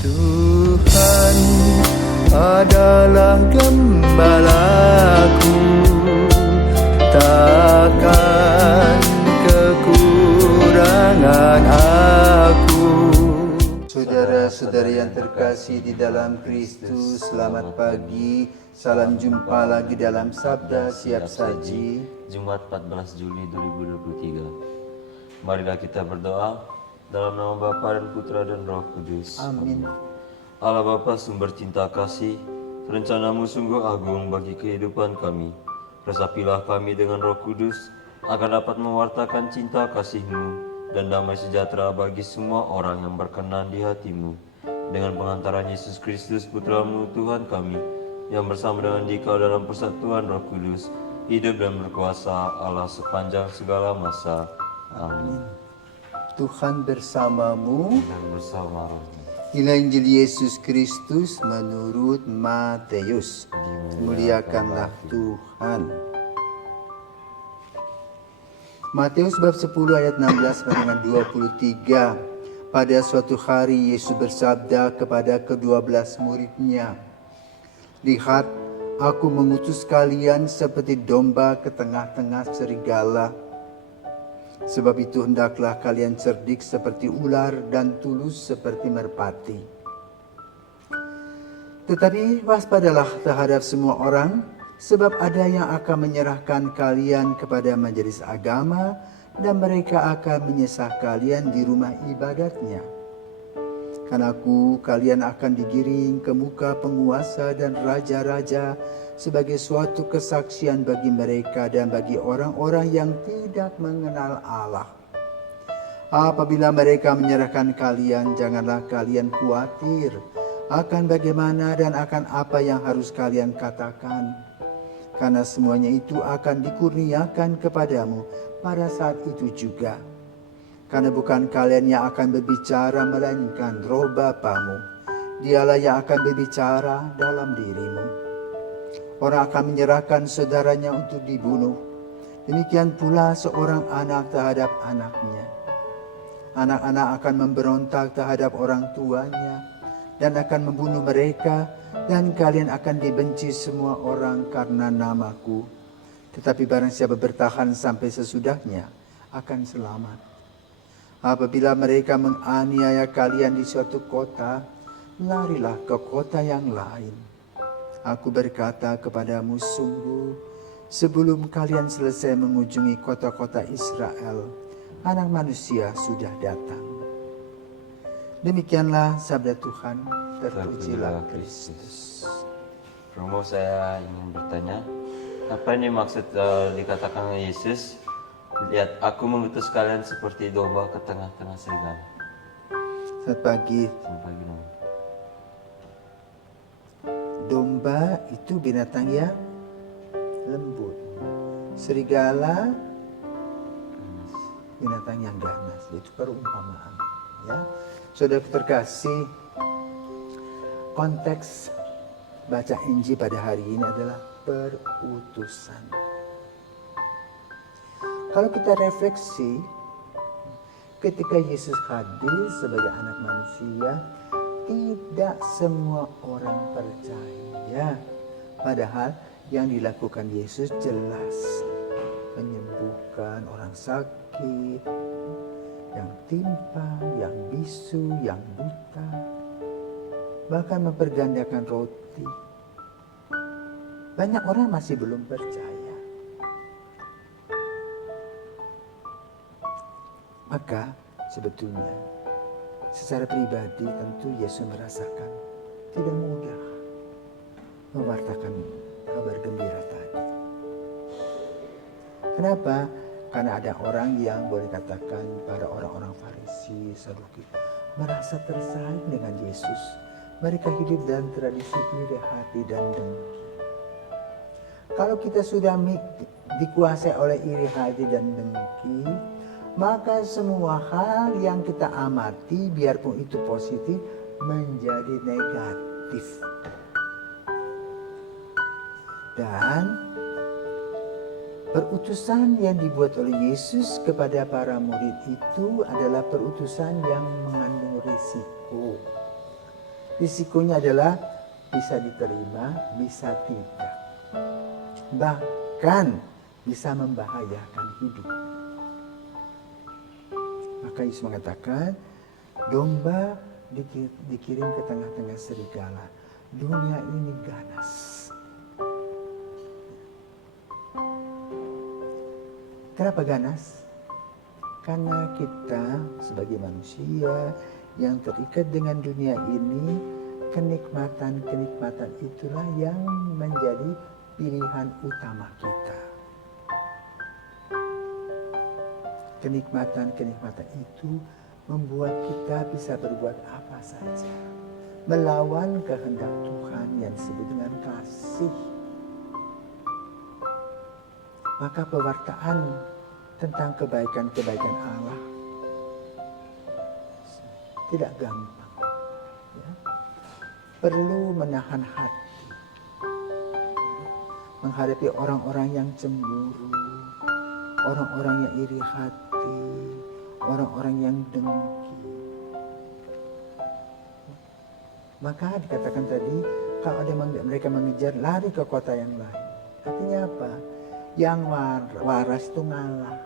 Tuhan adalah gembalaku, takkan kekurangan aku. Saudara-saudari yang terkasih di dalam Kristus, selamat pagi. Salam jumpa lagi dalam Sabda Siap Saji, Jumat 14 Juli 2023. Marilah kita berdoa dalam nama Bapa dan Putra dan Roh Kudus. Amin. Allah Bapa sumber cinta kasih, rencanamu sungguh agung bagi kehidupan kami. Resapilah kami dengan Roh Kudus agar dapat mewartakan cinta kasih-Mu dan damai sejahtera bagi semua orang yang berkenan di hati-Mu. Dengan pengantaran Yesus Kristus Putra-Mu Tuhan kami, yang bersama dengan Dikau dalam persatuan Roh Kudus, hidup dan berkuasa Allah sepanjang segala masa. Amin. Tuhan bersamamu. Dan bersama Inilah Injil Yesus Kristus menurut Matius. Muliakanlah Tuhan. Matius bab 10 ayat 16 dengan 23. Pada suatu hari Yesus bersabda kepada ke-12 murid-Nya, "Lihat, aku mengutus kalian seperti domba ke tengah-tengah serigala. Sebab itu hendaklah kalian cerdik seperti ular dan tulus seperti merpati. Tetapi waspadalah terhadap semua orang, sebab ada yang akan menyerahkan kalian kepada majelis agama dan mereka akan menyesah kalian di rumah ibadatnya. Karena kalian akan digiring ke muka penguasa dan raja-raja sebagai suatu kesaksian bagi mereka dan bagi orang-orang yang tidak mengenal Allah. Apabila mereka menyerahkan kalian, janganlah kalian khawatir akan bagaimana dan akan apa yang harus kalian katakan. Karena semuanya itu akan dikurniakan kepadamu pada saat itu juga. Karena bukan kalian yang akan berbicara, melainkan Roh Bapamu. Dialah yang akan berbicara dalam dirimu. Orang akan menyerahkan saudaranya untuk dibunuh. Demikian pula seorang anak terhadap anaknya. Anak-anak akan memberontak terhadap orang tuanya dan akan membunuh mereka, dan kalian akan dibenci semua orang karena namaku. Tetapi barang siapa bertahan sampai sesudahnya akan selamat. Apabila mereka menganiaya kalian di suatu kota, larilah ke kota yang lain. Aku berkata kepadamu, sungguh sebelum kalian selesai mengunjungi kota-kota Israel, Anak Manusia sudah datang." Demikianlah sabda Tuhan. Terpujilah Kristus. Romo, saya ingin bertanya, apa ini maksud dikatakan Yesus, "Lihat, aku mengutus kalian seperti domba ke tengah-tengah serigala"? Selamat pagi. Selamat pagi, Romo. Domba itu binatang yang lembut. Serigala binatang yang ganas. Itu perumpamaan. Ya, saudara terkasih, konteks baca Injil pada hari ini adalah perutusan. Kalau kita refleksi, ketika Yesus hadir sebagai anak manusia, tidak semua orang percaya. Padahal yang dilakukan Yesus jelas. Menyembuhkan orang sakit, yang timpang, yang bisu, yang buta. Bahkan mempergandakan roti. Banyak orang masih belum percaya. Maka sebetulnya secara pribadi tentu Yesus merasakan tidak mudah mewartakan kabar gembira tadi. Kenapa? Karena ada orang yang boleh katakan para orang-orang Farisi, Saduki merasa tersaing dengan Yesus. Mereka hidup dalam tradisi iri hati dan dengki. Kalau kita sudah dikuasai oleh iri hati dan dengki, maka semua hal yang kita amati, biarpun itu positif, menjadi negatif. Dan perutusan yang dibuat oleh Yesus kepada para murid itu adalah perutusan yang mengandung risiko. Risikonya adalah bisa diterima, bisa tidak. Bahkan bisa membahayakan hidup. Maka Yesus mengatakan, domba dikirim ke tengah-tengah serigala. Dunia ini ganas. Kenapa ganas? Karena kita sebagai manusia yang terikat dengan dunia ini, kenikmatan-kenikmatan itulah yang menjadi pilihan utama kita. Kenikmatan-kenikmatan itu membuat kita bisa berbuat apa saja, melawan kehendak Tuhan yang disebut dengan kasih. Maka pewartaan tentang kebaikan-kebaikan Allah tidak gampang. Ya. Perlu menahan hati, menghadapi orang-orang yang cemburu, orang-orang yang iri hati, orang-orang yang dengki. Maka dikatakan tadi, kalau ada mereka mengejar, lari ke kota yang lain. Artinya apa? Yang waras itu ngalah.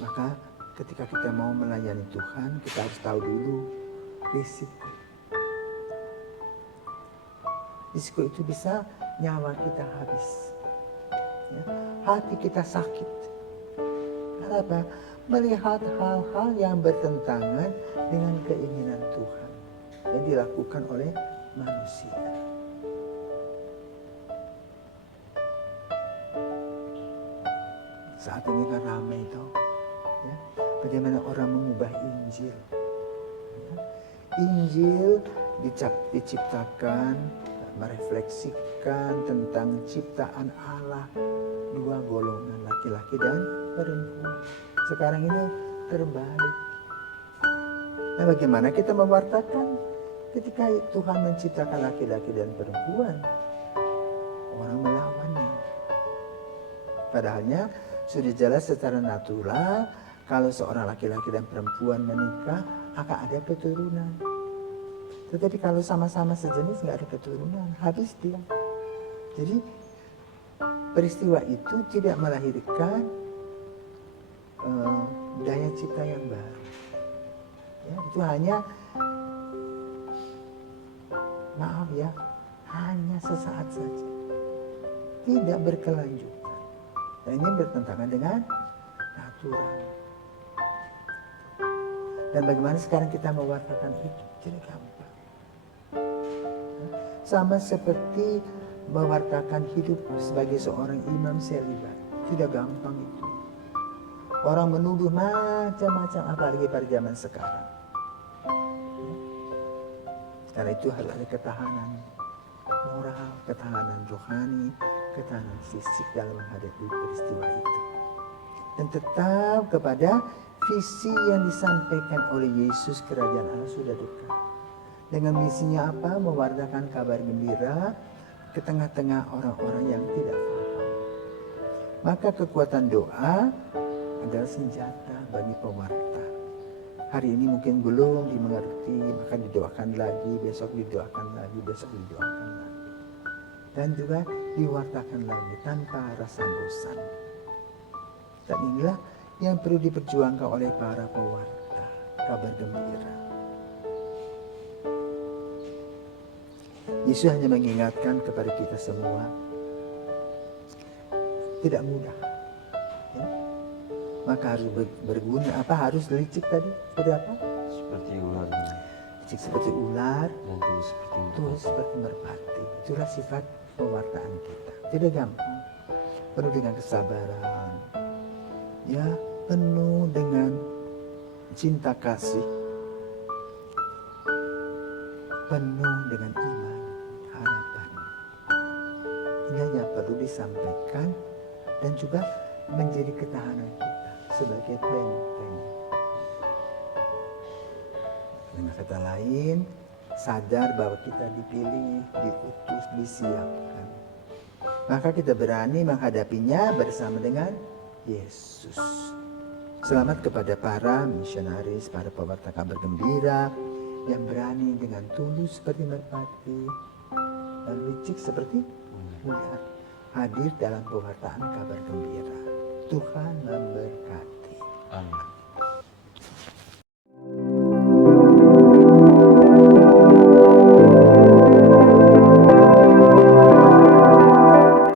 Maka ketika kita mau melayani Tuhan, kita harus tahu dulu risiko. Risiko itu bisa nyawa kita habis. Ya, hati kita sakit. Kenapa? Melihat hal-hal yang bertentangan dengan keinginan Tuhan yang dilakukan oleh manusia. Saat ini kan ramai itu, ya, bagaimana orang mengubah Injil. Ya, Injil diciptakan, merefleksikan tentang ciptaan Allah, dua golongan, laki-laki dan perempuan. Sekarang ini terbalik. Nah, bagaimana kita mewartakan ketika Tuhan menciptakan laki-laki dan perempuan? Orang melawannya. Padahalnya sudah jelas secara natural kalau seorang laki-laki dan perempuan menikah akan ada keturunan. Tetapi kalau sama-sama sejenis nggak ada keturunan, habis dia. Jadi peristiwa itu tidak melahirkan daya cipta yang baru. Ya, itu hanya, maaf ya, hanya sesaat saja, tidak berkelanjutan. Dan ini bertentangan dengan natural. Dan bagaimana sekarang kita mewartakan itu? Tidak gampang. Sama seperti mewartakan hidup sebagai seorang imam selibat. Tidak gampang itu. Orang menuduh macam-macam, apalagi pada zaman sekarang. Karena itu harus ada ketahanan moral, ketahanan rohani, ketahanan fisik dalam menghadapi peristiwa itu. Dan tetap kepada visi yang disampaikan oleh Yesus, kerajaan Allah sudah dekat. Dengan misinya apa? Mewartakan kabar gembira ke tengah-tengah orang-orang yang tidak paham. Maka kekuatan doa adalah senjata bagi pewarta. Hari ini mungkin belum dimengerti, maka didoakan lagi, besok didoakan lagi, besok didoakan lagi. Dan juga diwartakan lagi tanpa rasa bosan. Dan inilah yang perlu diperjuangkan oleh para pewarta kabar gembira. Yesus hanya mengingatkan kepada kita semua, tidak mudah. Ya. Maka harus berguna, harus licik tadi, seperti apa? Seperti ular. Licik seperti ular, Dan tulus seperti merpati. Itulah sifat pewartaan kita. Tidak gampang, penuh dengan kesabaran, ya, penuh dengan cinta kasih, penuh dengan iman, harapan. Ini yang perlu disampaikan dan juga menjadi ketahanan kita sebagai benteng. Dengan kata lain, sadar bahwa kita dipilih, diutus, disiapkan. Maka kita berani menghadapinya bersama dengan Yesus. Selamat kepada para misionaris, para pewarta kabar gembira yang berani dengan tulus seperti merpati dan licik seperti ular hadir dalam pewartaan kabar gembira. Tuhan memberkati. Amin.